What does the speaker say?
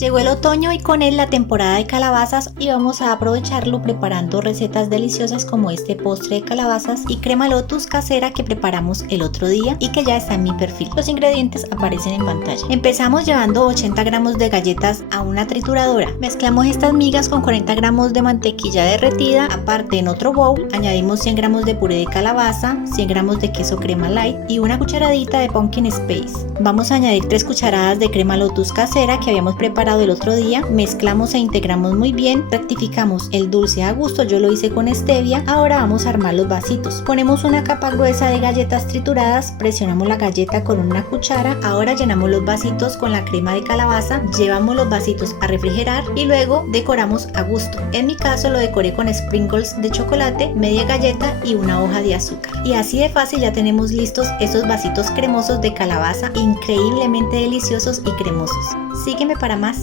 Llegó el otoño y con él la temporada de calabazas y vamos a aprovecharlo preparando recetas deliciosas como este postre de calabazas y crema lotus casera que preparamos el otro día y que ya está en mi perfil. Los ingredientes aparecen en pantalla. Empezamos llevando 80 gramos de galletas a una trituradora. Mezclamos estas migas con 40 gramos de mantequilla derretida. Aparte, en otro bowl añadimos 100 gramos de puré de calabaza, 100 gramos de queso crema light y una cucharadita de pumpkin spice. Vamos a añadir 3 cucharadas de crema lotus casera que habíamos preparado el otro día, mezclamos e integramos muy bien, rectificamos el dulce a gusto, yo lo hice con stevia. Ahora vamos a armar los vasitos, ponemos una capa gruesa de galletas trituradas, presionamos la galleta con una cuchara, ahora llenamos los vasitos con la crema de calabaza, llevamos los vasitos a refrigerar y luego decoramos a gusto. En mi caso lo decoré con sprinkles de chocolate, media galleta y una hoja de azúcar. Y así de fácil ya tenemos listos esos vasitos cremosos de calabaza increíblemente deliciosos y cremosos. Sígueme para más.